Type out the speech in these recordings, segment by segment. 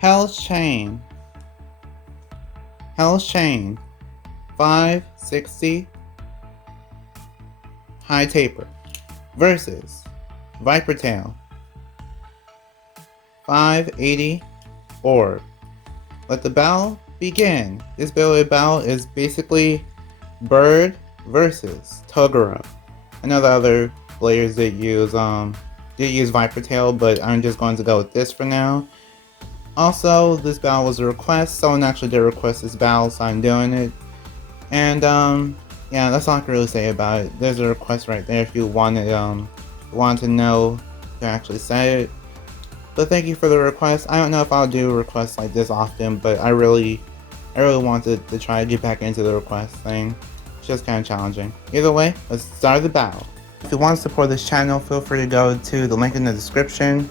Hell's Chain. Hell's Chain. 560. High Taper. Versus Viper Tail. 580. Orb. Let the battle begin. This Beyblade battle is basically Bird versus Toguro. I know the other players did use Viper Tail, but I'm just going to go with this for now. Also, this battle was a request. Someone actually did request this battle, so I'm doing it. And yeah, that's all I can really say about it. There's a request right there if you wanted to know who actually said it. But thank you for the request. I don't know if I'll do requests like this often, but I really wanted to try to get back into the request thing. It's just kind of challenging. Either way, let's start the battle. If you want to support this channel, feel free to go to the link in the description.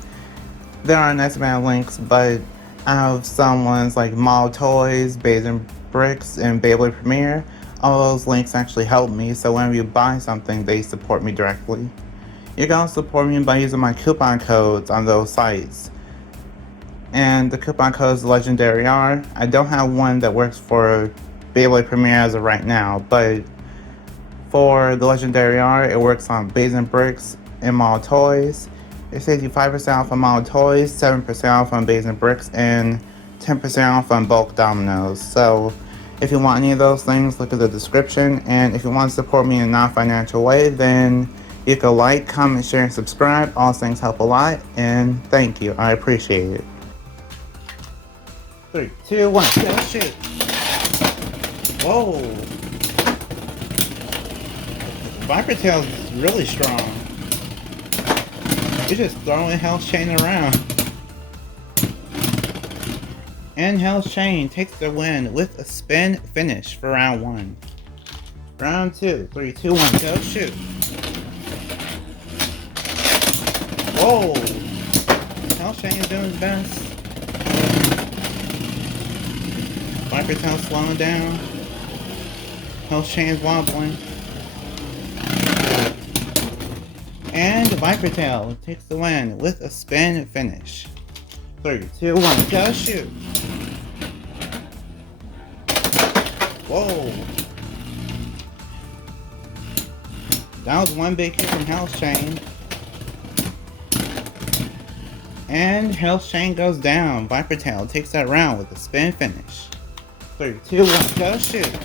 There are a nice amount of links, but I have some ones like Model Toys, Beyblade Bricks, and Beyblade Premiere. All those links actually help me, so whenever you buy something, they support me directly. You can also support me by using my coupon codes on those sites. And the coupon code is Legendary R. I don't have one that works for Beyblade Premiere as of right now, but for the Legendary R, it works on Beyblade Bricks and Model Toys. It saves you 5% off on Model Toys, 7% off on Beyblade Bricks, and 10% off on bulk dominoes. So if you want any of those things, look at the description. And if you want to support me in a non-financial way, then you can like, comment, share, and subscribe. All those things help a lot, and thank you. I appreciate it. 3, 2, 1, go shoot! Whoa! Viper Tail is really strong. You're just throwing Hell's Chain around. And Hell's Chain takes the win with a spin finish for round 1. Round 2, 3, 2, 1, go shoot! Whoa! Hell's Chain is doing his best. Viper Tail slowing down. Hell's Chain is wobbling. And Viper Tail takes the win with a spin finish. 3, 2, 1, go shoot! Whoa! That was one big hit from Hell's Chain. And Hell's Chain goes down. Viper Tail takes that round with a spin finish. 3, 2, 1, go shoot!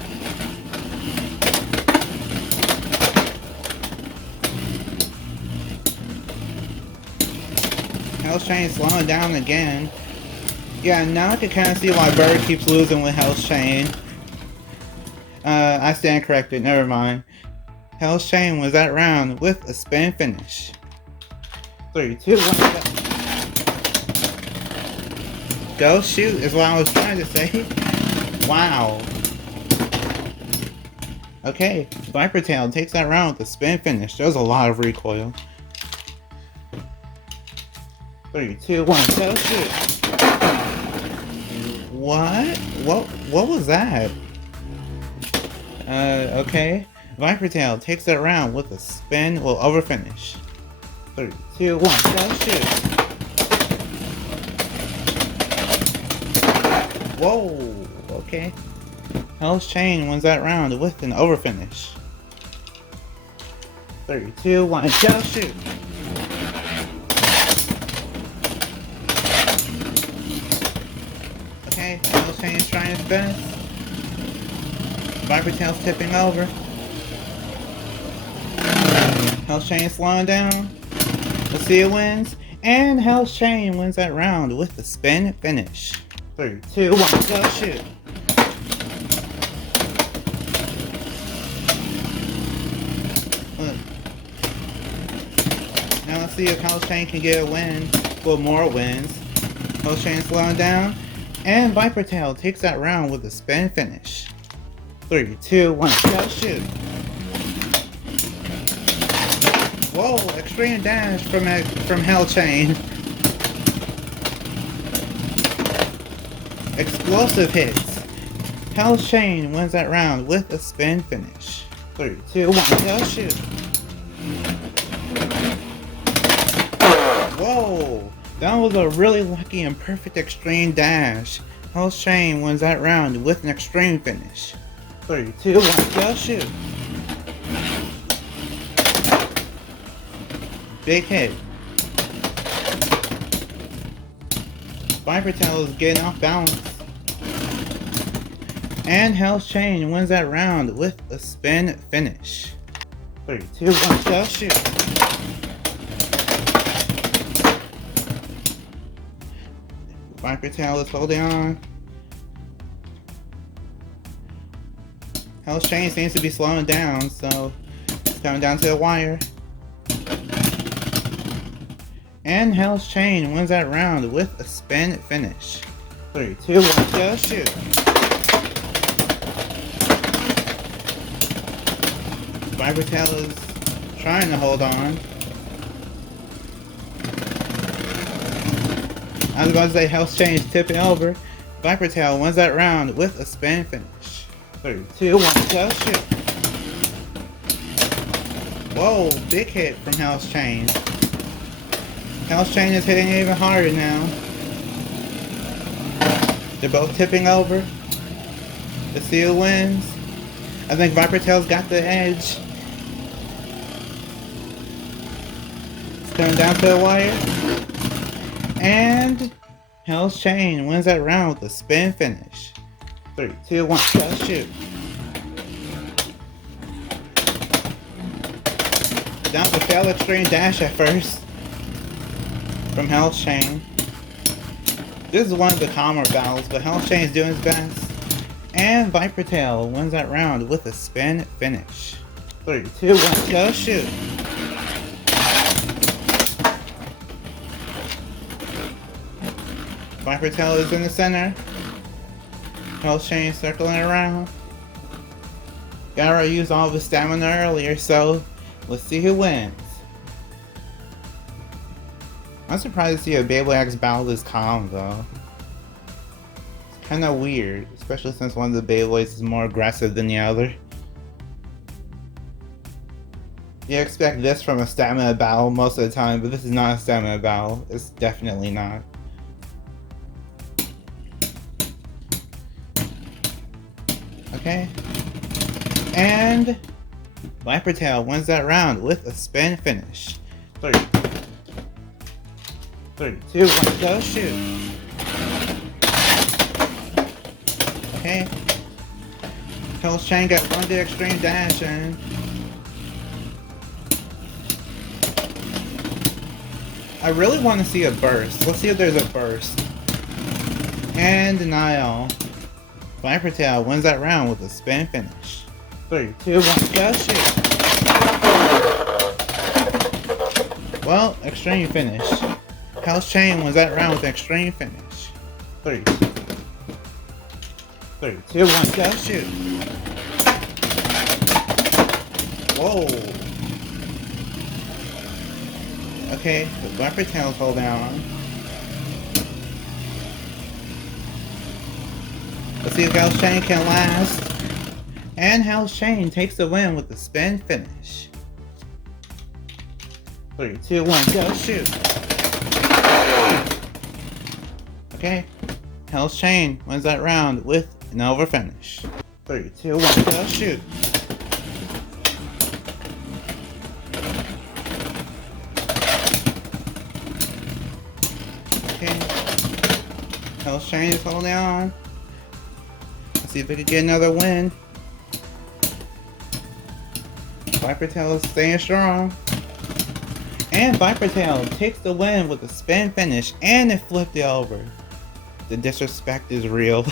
Hell's Chain slowing down again. Yeah, now I can kind of see why Bird keeps losing with Hell's Chain. I stand corrected, never mind. Hell's Chain was that round with a spin finish. 3, 2, 1, go. Go shoot is what I was trying to say. Wow. Okay, Viper Tail takes that round with a spin finish. There was a lot of recoil. 3, 2, 1, go shoot! What? What was that? Okay. Viper Tail takes that round with a spin, over finish. 3, 2, 1, go shoot! Whoa! Okay. Hell's Chain wins that round with an over finish. 3, 2, 1, go shoot! Okay, Hell's Chain is trying its best. Viper Tail's tipping over. Hell's Chain slowing down. Let's see who wins. And Hell's Chain wins that round with the spin finish. 3, 2, 1, go shoot! Now let's see if Hell's Chain can get a win. Well, more wins. Hell's Chain slowing down. And Viper Tail takes that round with a spin finish. 3, 2, 1, go shoot! Whoa, extreme dash from Hell's Chain. Explosive hits. Hell's Chain wins that round with a spin finish. 3, 2, 1, go shoot! Whoa! That was a really lucky and perfect extreme dash. Hell's Chain wins that round with an extreme finish. 3, 2, 1, go shoot! Big hit. Viper Tail is getting off balance. And Hell's Chain wins that round with a spin finish. 3, 2, 1, go shoot! Viper Tail is holding on. Hell's Chain seems to be slowing down, so it's coming down to the wire. And Hell's Chain wins that round with a spin finish. 3, 2, 1, go shoot! Viper Tail is trying to hold on. I was about to say Hell's Chain is tipping over. Viper Tail wins that round with a spin finish. 3, 2, 1, go shoot! Whoa, big hit from Hell's Chain. Hell's Chain is hitting even harder now. They're both tipping over. Let's see who wins. I think Viper Tail's got the edge. It's coming down to the wire. And Hell's Chain wins that round with a spin finish. 3, 2, 1, go shoot! That was a failed extreme dash at first from Hell's Chain. This is one of the calmer battles, but Hell's Chain is doing his best. And Viper Tail wins that round with a spin finish. 3, 2, 1, go shoot! Viper Tail is in the center. Hell's Chain circling around. Gara used all of his stamina earlier, so let's see who wins. I'm surprised to see a Beyblade X battle this calm though. It's kinda weird, especially since one of the Beyblades is more aggressive than the other. You expect this from a stamina battle most of the time, but this is not a stamina battle. It's definitely not. Okay. And Viper Tail wins that round with a spin finish. 3, 2, 1, go shoot! Okay. Hell's Chain got one big extreme dash in. I really want to see a burst. Let's see if there's a burst. And denial. Viper Tail wins that round with a spin finish. 3, 2, 1, go shoot! Well, extreme finish. Hell's Chain wins that round with an extreme finish. 3, 2, 1, go shoot! Whoa! Okay, the Viper Tail's holding on. Let's see if Hell's Chain can last. And Hell's Chain takes the win with the spin finish. 3, 2, 1, go shoot! Okay, Hell's Chain wins that round with an over finish. 3, 2, 1, go shoot! Okay, Hell's Chain is holding on. Let's see if we can get another win. Viper Tail is staying strong. And Viper Tail takes the win with a spin finish, and it flipped it over. The disrespect is real.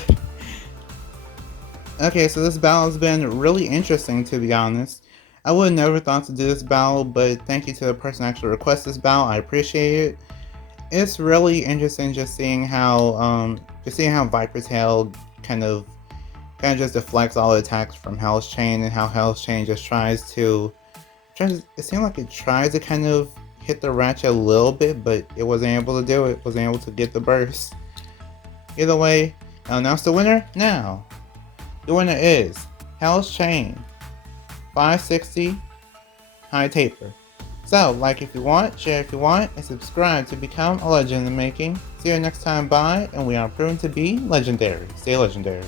Okay, so this battle has been really interesting, to be honest. I would have never thought to do this battle, but thank you to the person who actually requested this battle. I appreciate it. It's really interesting just seeing how Viper Tail kind of just deflects all the attacks from Hell's Chain, and how Hell's Chain just tries to it seemed like it tried to kind of hit the ratchet a little bit, but it wasn't able to do it. Wasn't able to get the burst. Either way, I'll announce the winner now. The winner is Hell's Chain 560 High Taper. So, like if you want, share if you want, and subscribe to become a legend in the making. See you next time, bye, and we are proven to be legendary. Stay legendary.